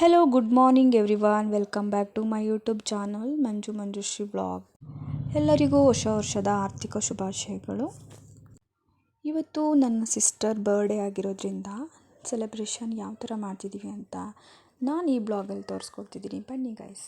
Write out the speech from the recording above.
Hello, good morning everyone. Welcome back to my YouTube channel Manjushree blog. ಎಲ್ಲರಿಗೂ ಹೊಸ ವರ್ಷದ ಆರ್ಥಿಕ ಶುಭಾಶಯಗಳು. ಇವತ್ತು ನನ್ನ ಸಿಸ್ಟರ್ ಬರ್ಡೇ ಆಗಿರೋದ್ರಿಂದ ಸೆಲೆಬ್ರೇಷನ್ ಯಾವ ಥರ ಮಾಡ್ತಿದ್ದೀವಿ ಅಂತ ನಾನು ಈ ಬ್ಲಾಗಲ್ಲಿ ತೋರಿಸ್ಕೊಡ್ತಿದ್ದೀನಿ. ಬನ್ನಿ ಗೈಸ್.